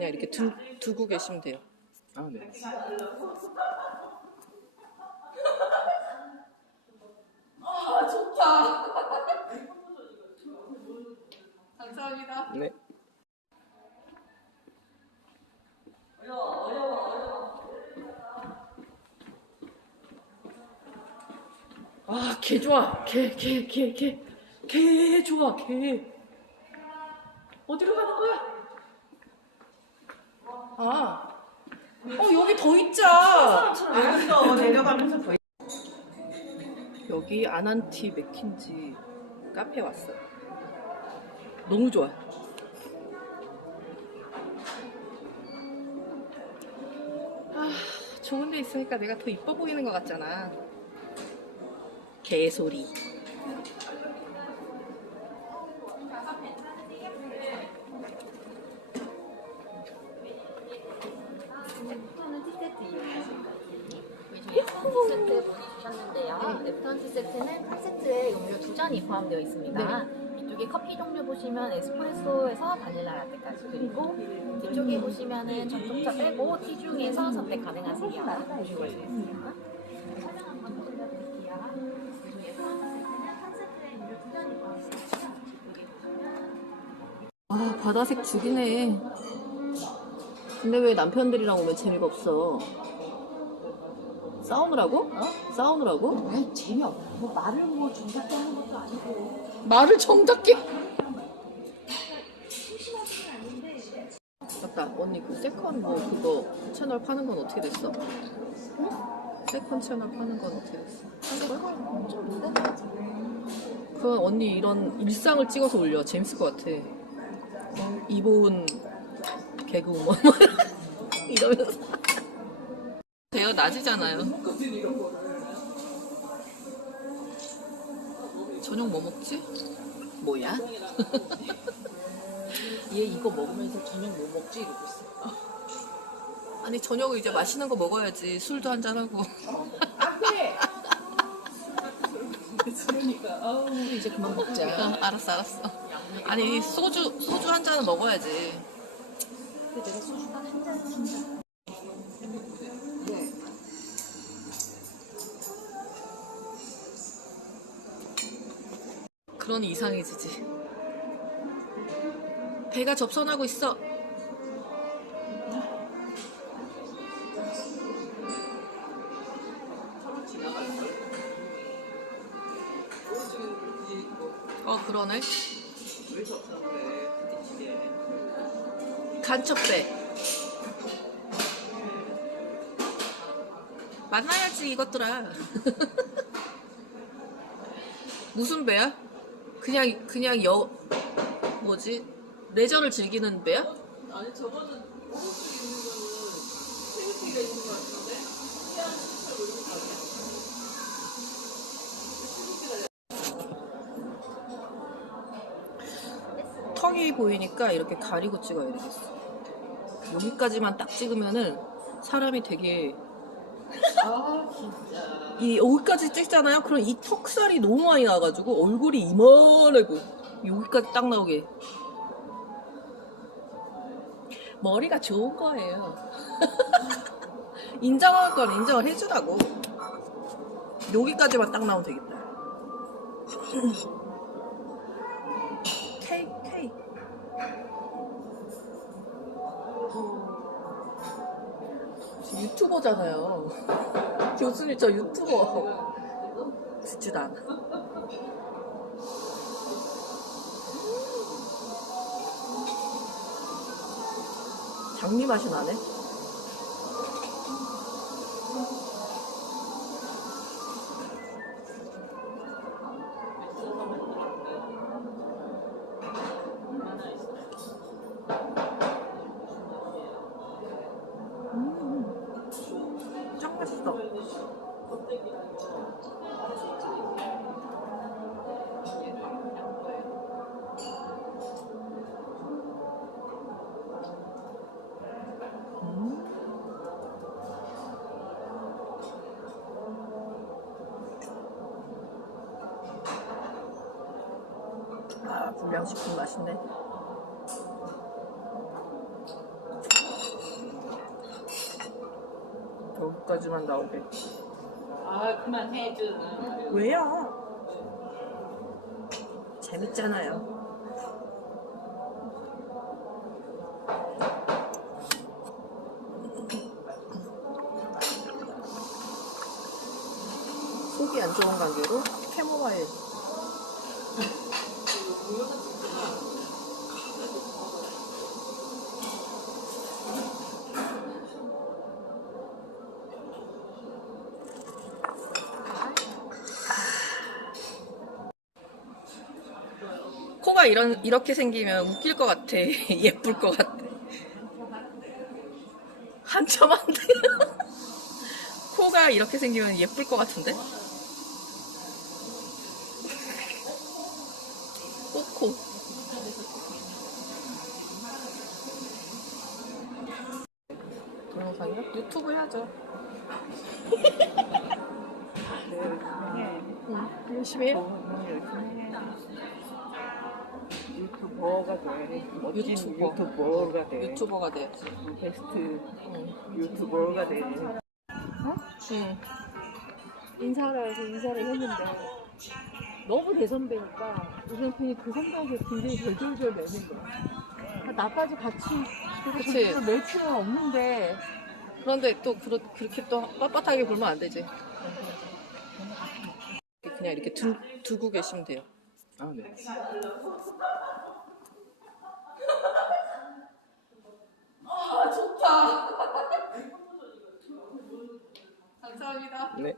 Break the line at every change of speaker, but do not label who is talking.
그냥 이렇게 두, 두고 계시면 돼요.
아, 네.
감사합니다.
네.
아, 개 좋아. 개, 개, 개, 개. 개 좋아, 개. 어디로 가는 거야? 아. 어, 여기 더 있자.
알았어 내려가면서 보여.
여기 아난티 맥킨지 카페 왔어요. 너무 좋아. 아, 좋은 데 있으니까 내가 더 이뻐 보이는 것 같잖아. 개소리.
세트 보내주셨는데요. 애프터눈 세트는 8세트에 음료 두 잔이 포함되어 있습니다. 이쪽에 커피 종류 보시면 에스프레소에서 바닐라 라떼까지 그리고 뒤쪽에 보시면은 전통차 빼고 티 중에서 선택 가능하세요. 보시고 있습니다. 설명 한번 들려드릴게요. 애프터눈 세트는 8세트에 음료 두 잔이 포함되어 있습니다.
아, 바다색 죽이네. 근데 왜 남편들이랑 오면 재미가 없어? 싸우느라고? 싸우느라고?
왜 재미없어? 뭐 말을 뭐 정답게 하는 것도 아니고.
말을 정답게. 맞다. 언니 그 세컨 뭐 그거 채널 파는 건 어떻게 됐어? 세컨 채널 파는 건 어떻게 됐어? 그 언니 이런 일상을 찍어서 올려. 재밌을 것 같아. 어, 이보은 개그우먼 이러면서. 대여 낮이잖아요. 저녁 뭐 먹지? 뭐야?
얘 이거 먹으면서 저녁 뭐 먹지 이러고 있어.
아니 저녁을 이제 맛있는 거 먹어야지 술도 한잔 하고.
그러니까 아우 우리 이제 그만 먹자.
어, 알았어 알았어 아니 소주 소주 한 잔은 먹어야지
근데 내가 소주가 한 잔.
그러니 이상해지지. 배가 접선하고 있어. 어 그러네. 간첩배. 만나야지 이것들아. 무슨 배야? 그냥 그냥 여 뭐지 레저를 즐기는 배야?
아니 저거는 오른쪽에 있는 거는 태극기가 있는 거 같은데? 태양 신철 뭐 이런 거 아니야?
턱이 보이니까 이렇게 가리고 찍어야 되겠어. 여기까지만 딱 찍으면은 사람이 되게
아 진짜.
이 여기까지 찍잖아요. 그럼 이 턱살이 너무 많이 나가지고 얼굴이 이만하고 여기까지 딱 나오게. 머리가 좋은 거예요. 인정할 건 인정을 해주라고. 여기까지만 딱 나오면 되겠다. 유튜버잖아요. 교수님 저 유튜버. 듣지도 않아. 장미 맛이 나네. 불량식품 맛있네. 여기까지만 나오게.
아 그만해 좀.
왜요? 재밌잖아요. 속이 안 좋은 관계로 캐모마일 코가 이런 이렇게 생기면 웃길 것 같아. 예쁠 것 같아. 한점 안 돼. 코가 이렇게 생기면 예쁠 것 같은데? 영상이요? 유튜브 해야죠. 응, 열심히 해요.
유튜버가 돼. 멋진
유튜버.
유튜버가 돼.
유튜버가 돼야지.
베스트
응.
유튜버가 돼.
응.
인사를 해서 인사를 했는데 너무 대선배니까 우리 편이 그 생각에 굉장히 절절절 매는 거야. 나까지 같이. 그렇게 맬 필요는 없는데
그런데 또 그렇, 그렇게 또 빳빳하게 굴면 안 되지. 그냥 이렇게 두, 두고 계시면 돼요.
아, 네.
아 좋다. 감사합니다.
네.